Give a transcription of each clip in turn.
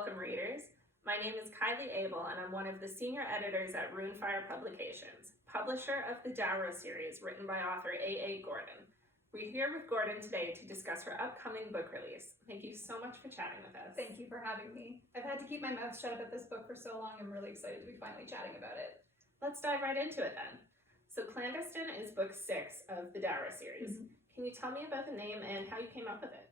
welcome readers. My name is Kylie Abel and I'm one of the senior editors at Runefire Publications, publisher of the Dowrra Series written by author A.A. Gordon. We're here with Gordon today to discuss her upcoming book release. Thank you so much for chatting with us. Thank you for having me. I've had to keep my mouth shut about this book for so long. I'm really excited to be finally chatting about it. Let's dive right into it then. So Clandestine is book 6 of the Dowrra Series. Can you tell me about the name and how you came up with it?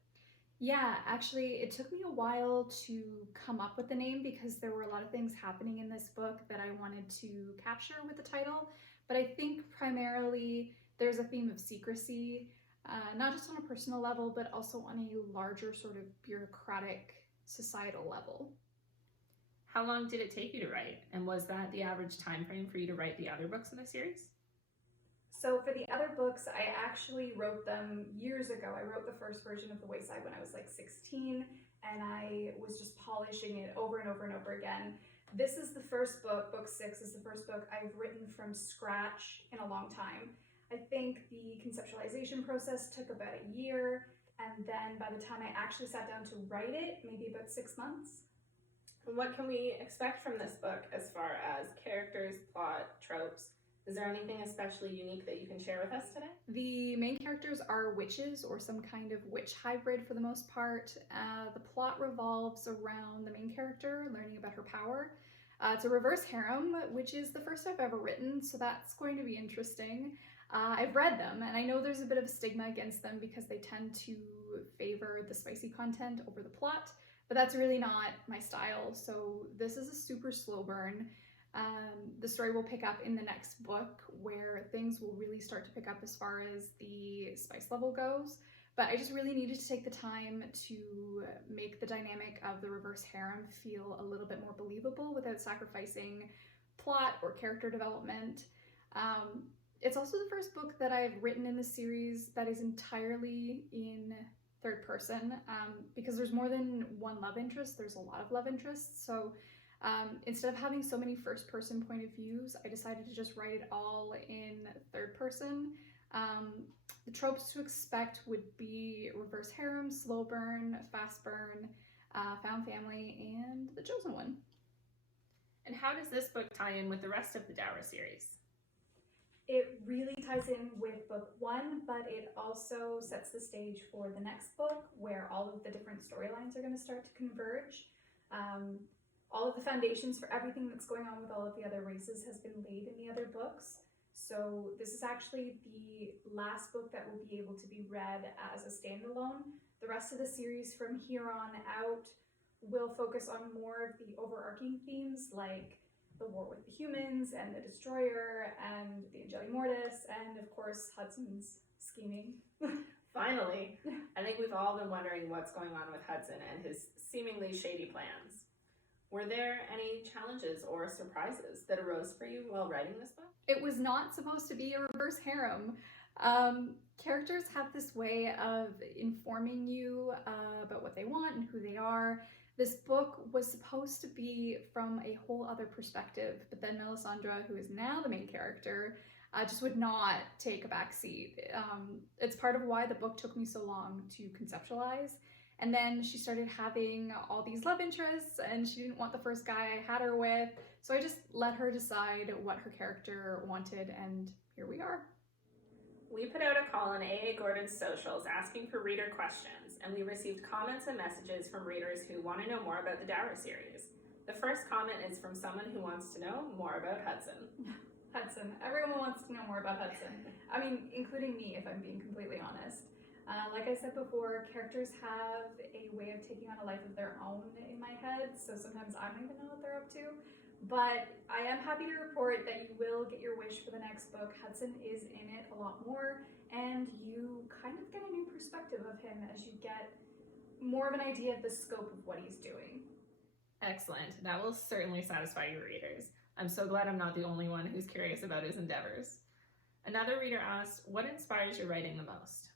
Yeah, actually, it took me a while to come up with the name because there were a lot of things happening in this book that I wanted to capture with the title. But I think primarily there's a theme of secrecy, not just on a personal level, but also on a larger sort of bureaucratic societal level. How long did it take you to write? And was that the average time frame for you to write the other books in the series? So for the other books, I actually wrote them years ago. I wrote the first version of The Wayside when I was like 16, and I was just polishing it over and over and over again. This is the first book, book 6 is the first book I've written from scratch in a long time. I think the conceptualization process took about a year, and then by the time I actually sat down to write it, maybe about 6 months. What can we expect from this book as far as characters, plot, tropes? Is there anything especially unique that you can share with us today? The main characters are witches or some kind of witch hybrid for the most part. The plot revolves around the main character learning about her power. It's a reverse harem, which is the first I've ever written, so that's going to be interesting. I've read them, and I know there's a bit of a stigma against them because they tend to favor the spicy content over the plot, but that's really not my style, so this is a super slow burn. The story will pick up in the next book where things will really start to pick up as far as the spice level goes, but I just really needed to take the time to make the dynamic of the reverse harem feel a little bit more believable without sacrificing plot or character development. It's also the first book that I've written in the series that is entirely in third person, because there's more than one love interest, there's a lot of love interests, so instead of having so many first person point of views, I decided to just write it all in third person. The tropes to expect would be reverse harem, slow burn, fast burn, found family, and the chosen one. And how does this book tie in with the rest of the Dowrra series? It really ties in with book 1, but it also sets the stage for the next book where all of the different storylines are going to start to converge. All of the foundations for everything that's going on with all of the other races has been laid in the other books. So this is actually the last book that will be able to be read as a standalone. The rest of the series from here on out will focus on more of the overarching themes like the war with the humans and the Destroyer and the Angeli Mortis and of course Hudson's scheming. Finally, I think we've all been wondering what's going on with Hudson and his seemingly shady plans. Were there any challenges or surprises that arose for you while writing this book? It was not supposed to be a reverse harem. Characters have this way of informing you about what they want and who they are. This book was supposed to be from a whole other perspective, but then Melisandre, who is now the main character, just would not take a back seat. It's part of why the book took me so long to conceptualize. And then she started having all these love interests and she didn't want the first guy I had her with. So I just let her decide what her character wanted, and here we are. We put out a call on A.A. Gordon's socials asking for reader questions, and we received comments and messages from readers who want to know more about the Dowrra series. The first comment is from someone who wants to know more about Hudson. Hudson. Everyone wants to know more about Hudson. I mean, including me, if I'm being completely honest. Like I said before, characters have a way of taking on a life of their own in my head, so sometimes I don't even know what they're up to. But I am happy to report that you will get your wish for the next book. Hudson is in it a lot more, and you kind of get a new perspective of him as you get more of an idea of the scope of what he's doing. Excellent. That will certainly satisfy your readers. I'm so glad I'm not the only one who's curious about his endeavors. Another reader asked, what inspires your writing the most?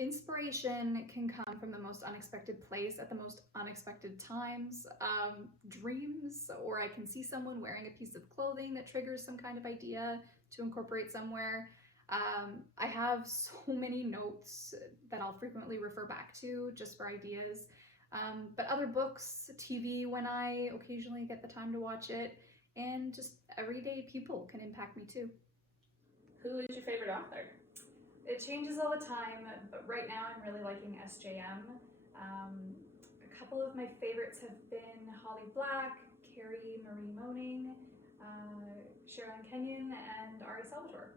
Inspiration can come from the most unexpected place at the most unexpected times. Dreams, or I can see someone wearing a piece of clothing that triggers some kind of idea to incorporate somewhere. I have so many notes that I'll frequently refer back to just for ideas. But other books, TV when I occasionally get the time to watch it, and just everyday people can impact me too. Who is your favorite author? It changes all the time, but right now I'm really liking SJM. A couple of my favorites have been Holly Black, Carrie Marie Moaning, Sharon Kenyon, and Ari Salvatore.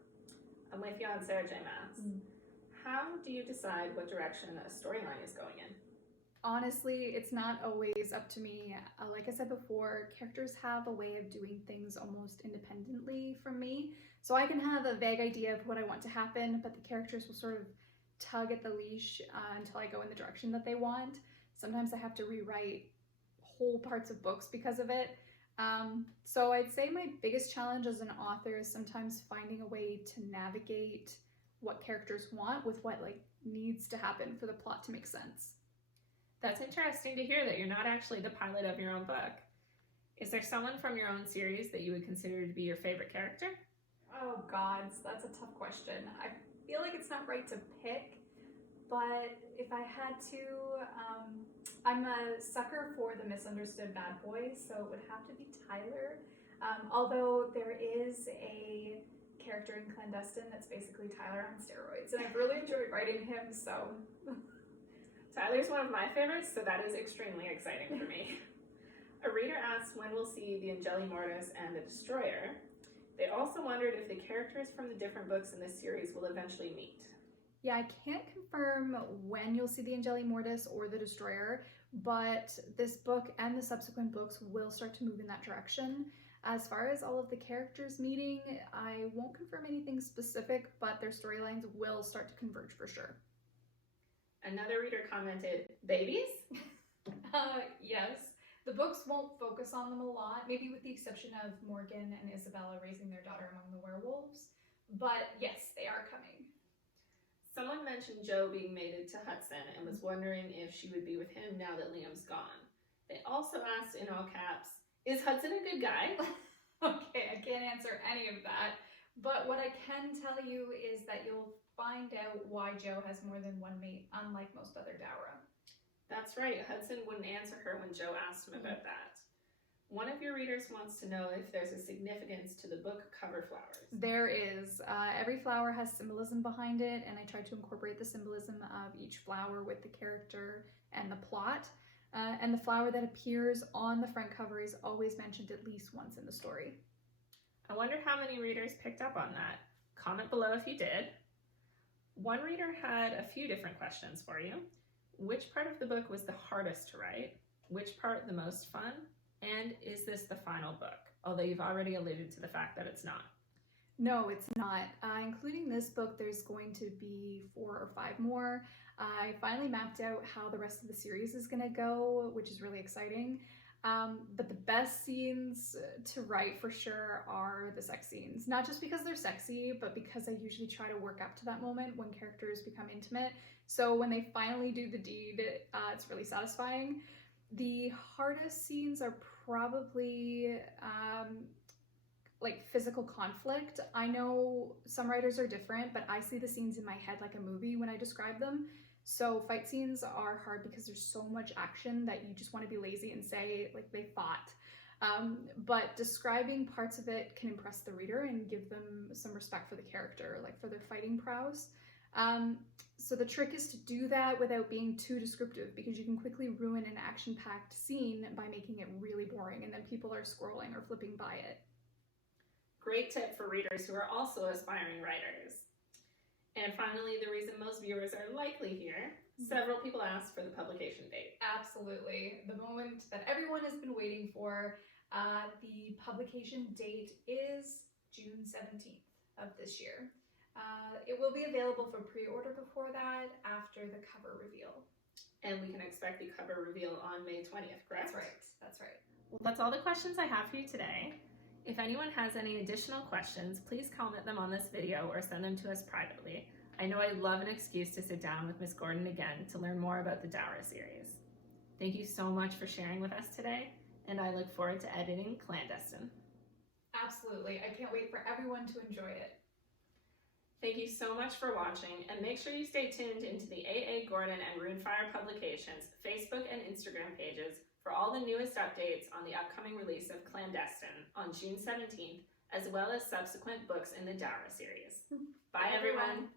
I'm with you on Sarah J. Maas. How do you decide what direction a storyline is going in? Honestly, it's not always up to me. Like I said before, characters have a way of doing things almost independently from me. So I can have a vague idea of what I want to happen, but the characters will sort of tug at the leash until I go in the direction that they want. Sometimes I have to rewrite whole parts of books because of it. So I'd say my biggest challenge as an author is sometimes finding a way to navigate what characters want with what needs to happen for the plot to make sense. That's interesting to hear that you're not actually the pilot of your own book. Is there someone from your own series that you would consider to be your favorite character? Oh gods, that's a tough question. I feel like it's not right to pick, but if I had to, I'm a sucker for the misunderstood bad boy, so it would have to be Tyler. Although there is a character in Clandestine that's basically Tyler on steroids, and I've really enjoyed writing him, so... Tyler's one of my favorites, so that is extremely exciting for me. A reader asked when we'll see the Angeli Mortis and the Destroyer. They also wondered if the characters from the different books in this series will eventually meet. Yeah, I can't confirm when you'll see the Angeli Mortis or the Destroyer, but this book and the subsequent books will start to move in that direction. As far as all of the characters meeting, I won't confirm anything specific, but their storylines will start to converge for sure. Another reader commented, babies? Yes. The books won't focus on them a lot, maybe with the exception of Morgan and Isabella raising their daughter among the werewolves. But yes, they are coming. Someone mentioned Jo being mated to Hudson and was wondering if she would be with him now that Liam's gone. They also asked in all caps, is Hudson a good guy? Okay, I can't answer any of that. But what I can tell you is that you'll find out why Jo has more than one mate, unlike most other Dowrra. That's right, Hudson wouldn't answer her when Jo asked him about that. One of your readers wants to know if there's a significance to the book cover flowers. There is. Every flower has symbolism behind it, and I try to incorporate the symbolism of each flower with the character and the plot. And the flower that appears on the front cover is always mentioned at least once in the story. I wonder how many readers picked up on that. Comment below if you did. One reader had a few different questions for you. Which part of the book was the hardest to write? Which part the most fun? And is this the final book? Although you've already alluded to the fact that it's not. No, it's not. Including this book, there's going to be 4 or 5 more. I finally mapped out how the rest of the series is going to go, which is really exciting. But the best scenes to write for sure are the sex scenes. Not just because they're sexy, but because I usually try to work up to that moment when characters become intimate. So when they finally do the deed, it's really satisfying. The hardest scenes are probably like physical conflict. I know some writers are different, but I see the scenes in my head like a movie when I describe them. So fight scenes are hard because there's so much action that you just want to be lazy and say like they fought. But describing parts of it can impress the reader and give them some respect for the character, like for their fighting prowess. So the trick is to do that without being too descriptive, because you can quickly ruin an action-packed scene by making it really boring, and then people are scrolling or flipping by it. Great tip for readers who are also aspiring writers. And finally, the reason most viewers are likely here, several people asked for the publication date. Absolutely. The moment that everyone has been waiting for. The publication date is June 17th of this year. It will be available for pre-order before that, after the cover reveal. And we can expect the cover reveal on May 20th, correct? That's right. Well, that's all the questions I have for you today. If anyone has any additional questions, please comment them on this video or send them to us privately. I know I love an excuse to sit down with Miss Gordon again to learn more about the Dowrra series. Thank you so much for sharing with us today, and I look forward to editing Clandestine. Absolutely. I can't wait for everyone to enjoy it. Thank you so much for watching, and make sure you stay tuned into the A.A. Gordon and Runefire Publications Facebook and Instagram pages for all the newest updates on the upcoming release of Clandestine on June 17th, as well as subsequent books in the Dowrra series. Bye, everyone!